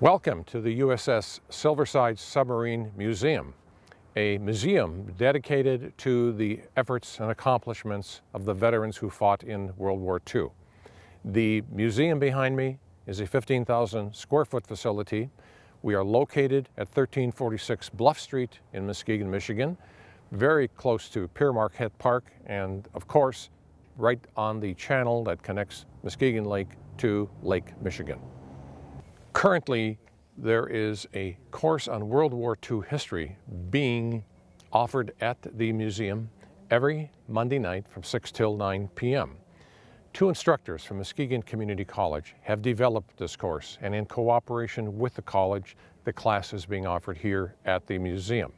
Welcome to the USS Silverside Submarine Museum, a museum dedicated to the efforts and accomplishments of the veterans who fought in World War II. The museum behind me is a 15,000 square foot facility. We are located at 1346 Bluff Street in Muskegon, Michigan, very close to Pier Marquette Park, and of course, right on the channel that connects Muskegon Lake to Lake Michigan. Currently, there is a course on World War II history being offered at the museum every Monday night from 6 till 9 p.m. Two instructors from Muskegon Community College have developed this course, and in cooperation with the college, the class is being offered here at the museum.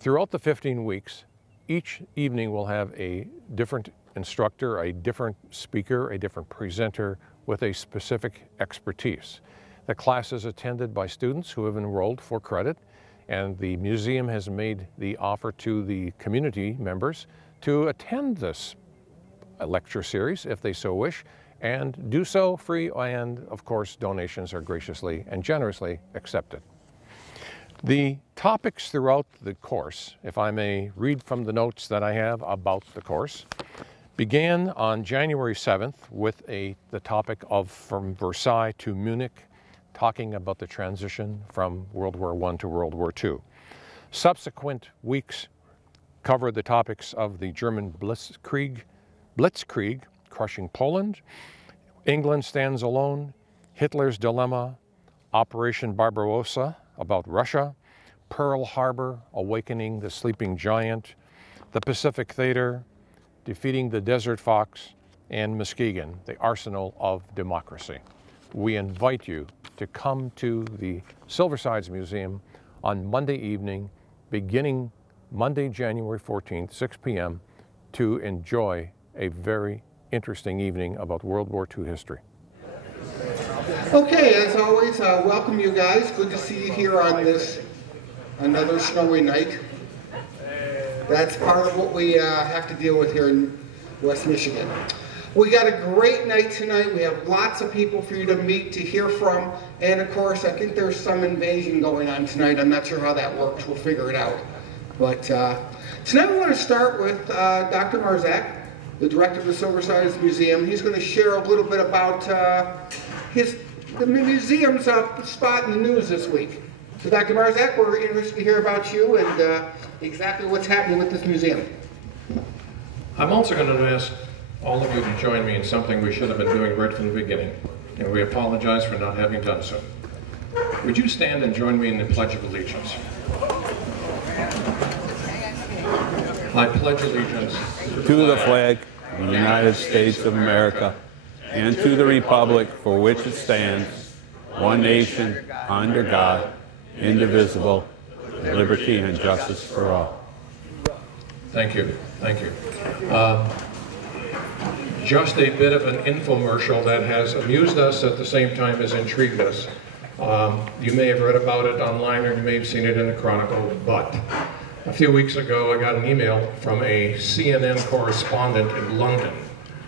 Throughout the 15 weeks, each evening will have a different instructor, a different speaker, a different presenter with a specific expertise. The class is attended by students who have enrolled for credit, and the museum has made the offer to the community members to attend this lecture series if they so wish, and do so free, and of course donations are graciously and generously accepted. The topics throughout the course, if I may read from the notes that I have about the course, began on January 7th with the topic of From Versailles to Munich, talking about the transition from World War I to World War II. Subsequent weeks covered the topics of the German Blitzkrieg, crushing Poland, England stands alone, Hitler's dilemma, Operation Barbarossa about Russia, Pearl Harbor, awakening the sleeping giant, the Pacific Theater, defeating the Desert Fox, and Muskegon, the arsenal of democracy. We invite you to come to the Silversides Museum on Monday evening, beginning Monday, January 14th, 6 p.m., to enjoy a very interesting evening about World War II history. Okay, as always, welcome you guys. Good to see you here on this another snowy night. That's part of what we have to deal with here in West Michigan. We got a great night tonight. We have lots of people for you to meet, to hear from, and of course, I think there's some invasion going on tonight. I'm not sure how that works. We'll figure it out. But tonight we want to start with Dr. Marczak, the director of the Silversides Museum. He's going to share a little bit about the museum's spot in the news this week. So Dr. Marczak, we're interested to hear about you and exactly what's happening with this museum. I'm also going to ask all of you to join me in something we should have been doing right from the beginning, and we apologize for not having done so. Would you stand and join me in the Pledge of Allegiance? I pledge allegiance to the flag of the United States of America and to the republic for which it stands, one nation, under God, indivisible, with liberty and justice for all. Thank you. Thank you. Just a bit of an infomercial that has amused us at the same time as intrigued us. You may have read about it online, or you may have seen it in the Chronicle, but a few weeks ago I got an email from a CNN correspondent in London,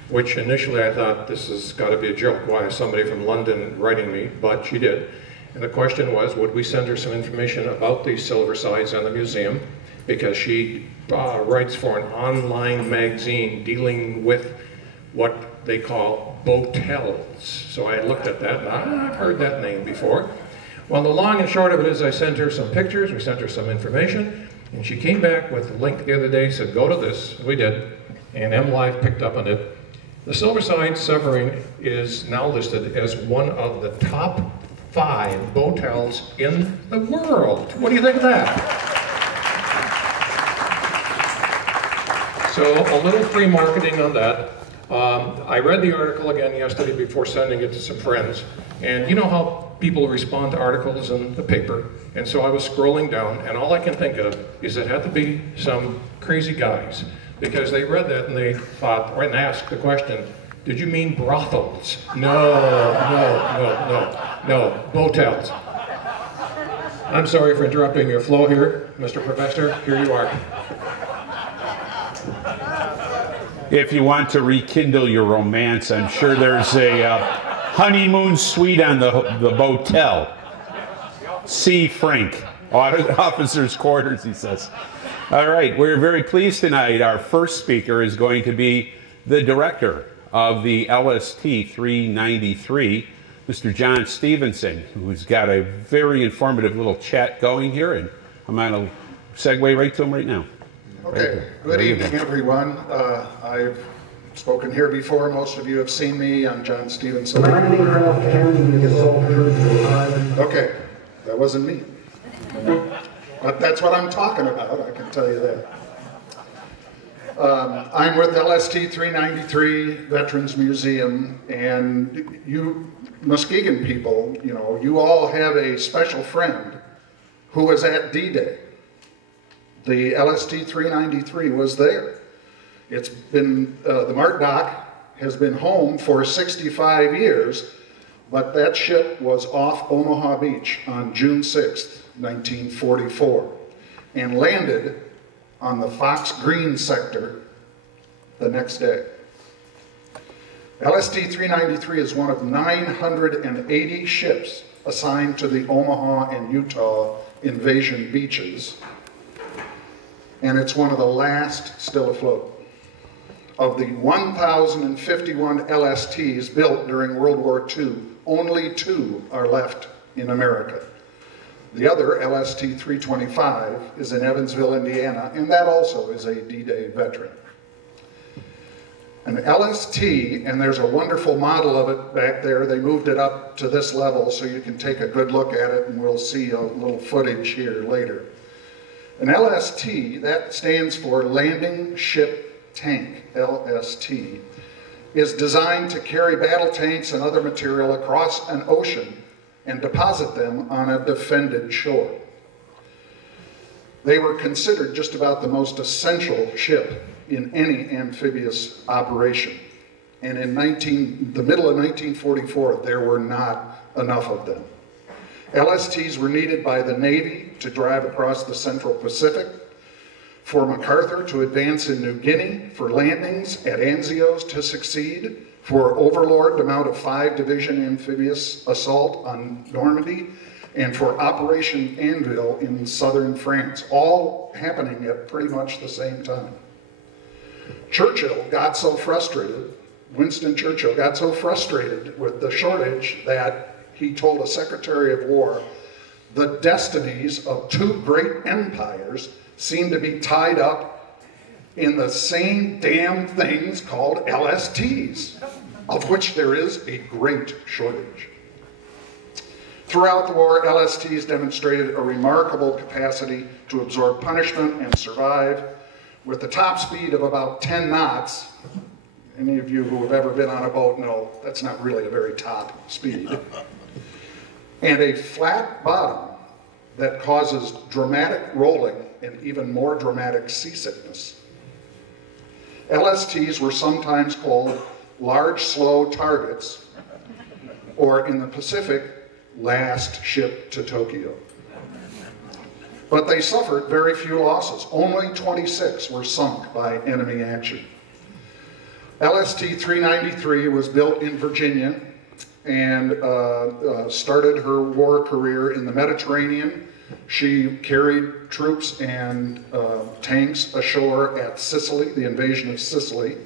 which initially I thought, this has got to be a joke. Why is somebody from London writing me? But she did. And the question was, would we send her some information about the Silversides and the museum, because she writes for an online magazine dealing with what they call botels. So I looked at that, and I've heard that name before. Well, the long and short of it is I sent her some pictures, we sent her some information, and she came back with a link the other day, said, go to this. We did, and MLive picked up on it. The Silverside submarine is now listed as one of the top 5 botels in the world. What do you think of that? So a little free marketing on that. I read the article again yesterday before sending it to some friends, and you know how people respond to articles in the paper, and so I was scrolling down, and all I can think of is it had to be some crazy guys, because they read that and they thought, and asked the question, did you mean brothels? No, botels. I'm sorry for interrupting your flow here, Mr. Professor, here you are. If you want to rekindle your romance, I'm sure there's a honeymoon suite on the Botel. C. Frank, officer's quarters, he says. All right, we're very pleased tonight. Our first speaker is going to be the director of the LST 393, Mr. John Stevenson, who's got a very informative little chat going here, and I'm going to segue right to him right now. Okay, good evening, everyone. I've spoken here before. Most of you have seen me. I'm John Stevenson. Okay, that wasn't me. But that's what I'm talking about, I can tell you that. I'm with LST 393 Veterans Museum, and you Muskegon people, you know, you all have a special friend who was at D-Day. The LST 393 was there. It's been, the Marczak has been home for 65 years, but that ship was off Omaha Beach on June 6th, 1944, and landed on the Fox Green sector the next day. LST 393 is one of 980 ships assigned to the Omaha and Utah invasion beaches, and it's one of the last still afloat. Of the 1,051 LSTs built during World War II, only 2 are left in America. The other, LST 325, is in Evansville, Indiana, and that also is a D-Day veteran. An LST, and there's a wonderful model of it back there. They moved it up to this level so you can take a good look at it, and we'll see a little footage here later. An LST, that stands for Landing Ship Tank, LST, is designed to carry battle tanks and other material across an ocean and deposit them on a defended shore. They were considered just about the most essential ship in any amphibious operation. And in the middle of 1944, there were not enough of them. LSTs were needed by the Navy to drive across the Central Pacific, for MacArthur to advance in New Guinea, for landings at Anzios to succeed, for Overlord to mount a 5-division amphibious assault on Normandy, and for Operation Anvil in southern France, all happening at pretty much the same time. Churchill got so frustrated, Winston Churchill got so frustrated with the shortage that he told a Secretary of War, the destinies of 2 great empires seem to be tied up in the same damn things called LSTs, of which there is a great shortage. Throughout the war, LSTs demonstrated a remarkable capacity to absorb punishment and survive. With a top speed of about 10 knots, any of you who have ever been on a boat know that's not really a very top speed, and a flat bottom that causes dramatic rolling and even more dramatic seasickness. LSTs were sometimes called large slow targets, or in the Pacific, last ship to Tokyo. But they suffered very few losses. Only 26 were sunk by enemy action. LST 393 was built in Virginia and started her war career in the Mediterranean. She carried troops and tanks ashore at Sicily, the invasion of Sicily.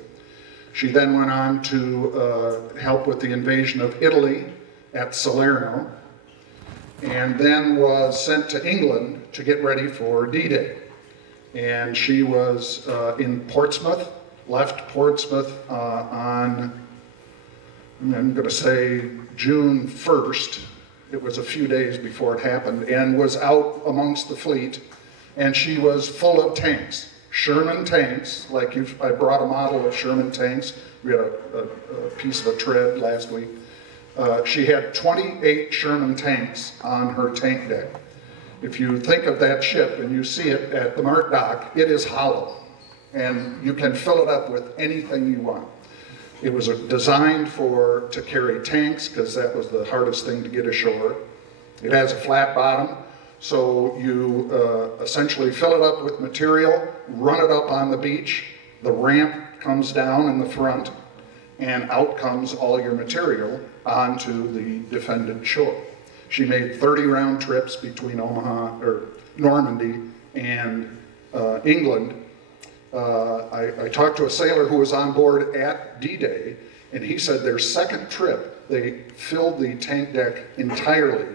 She then went on to help with the invasion of Italy at Salerno, and then was sent to England to get ready for D-Day. And she was in Portsmouth, left Portsmouth on, I'm going to say June 1st. It was a few days before it happened, and was out amongst the fleet, and she was full of tanks. Sherman tanks, like I brought a model of Sherman tanks. We had a piece of a tread last week. She had 28 Sherman tanks on her tank deck. If you think of that ship and you see it at the Marczak, it is hollow, and you can fill it up with anything you want. It was designed to carry tanks, because that was the hardest thing to get ashore. It has a flat bottom, so you essentially fill it up with material, run it up on the beach, the ramp comes down in the front, and out comes all your material onto the defended shore. She made 30 round trips between Omaha, or Normandy, and England. I talked to a sailor who was on board at D-Day, and he said their second trip, they filled the tank deck entirely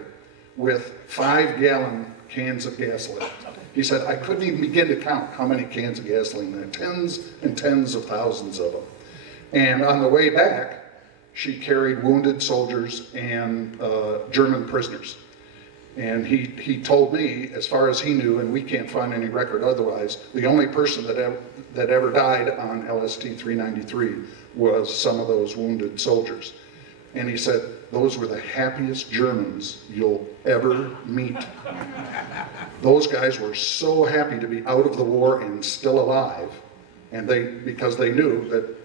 with 5-gallon cans of gasoline. He said, I couldn't even begin to count how many cans of gasoline there, tens and tens of thousands of them. And on the way back, she carried wounded soldiers and German prisoners. And he told me, as far as he knew, and we can't find any record otherwise, the only person that ever died on LST-393 was some of those wounded soldiers. And he said, those were the happiest Germans you'll ever meet. Those guys were so happy to be out of the war and still alive, and because they knew that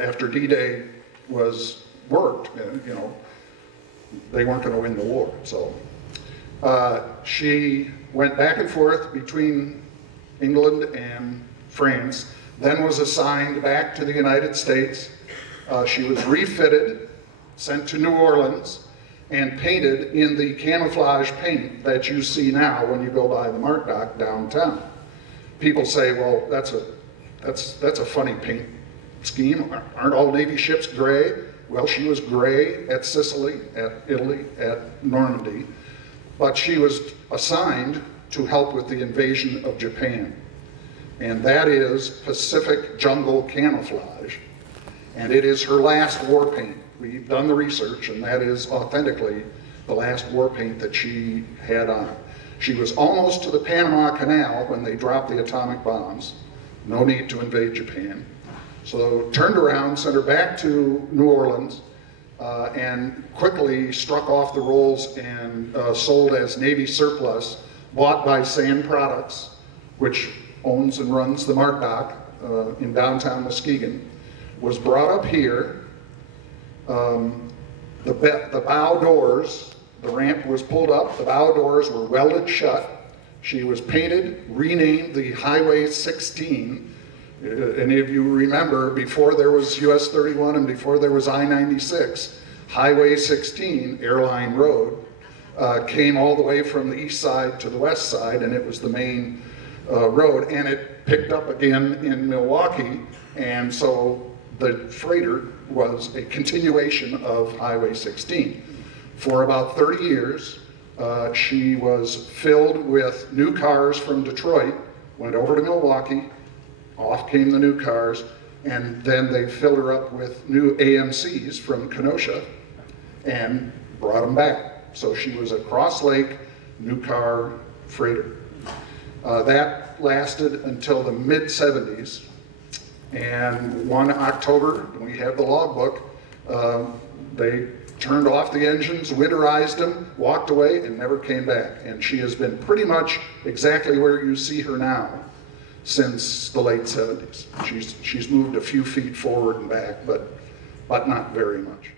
after D-Day was worked, you know, they weren't going to win the war. So she went back and forth between England and France, then was assigned back to the United States. She was refitted, sent to New Orleans, and painted in the camouflage paint that you see now when you go by the Marczak downtown. People say, well, that's a funny paint scheme. Aren't all Navy ships gray? Well, she was gray at Sicily, at Italy, at Normandy, but she was assigned to help with the invasion of Japan. And that is Pacific jungle camouflage. And it is her last war paint. We've done the research, and that is authentically the last war paint that she had on. She was almost to the Panama Canal when they dropped the atomic bombs. No need to invade Japan. So turned around, sent her back to New Orleans, and quickly struck off the rolls and sold as Navy surplus, bought by Sand Products, which owns and runs the Marczak in downtown Muskegon, was brought up here. The bow doors, the ramp was pulled up, the bow doors were welded shut. She was painted, renamed the Highway 16. Any of you remember, before there was US 31 and before there was I-96, Highway 16, Airline Road, came all the way from the east side to the west side, and it was the main road, and it picked up again in Milwaukee, and so the freighter was a continuation of Highway 16. For about 30 years, she was filled with new cars from Detroit, went over to Milwaukee, off came the new cars, and then they filled her up with new AMCs from Kenosha and brought them back. So she was a cross-lake new car freighter. That lasted until the mid-70s. And one October, we have the logbook, they turned off the engines, winterized them, walked away, and never came back. And she has been pretty much exactly where you see her now since the late 70s. She's moved a few feet forward and back, but not very much.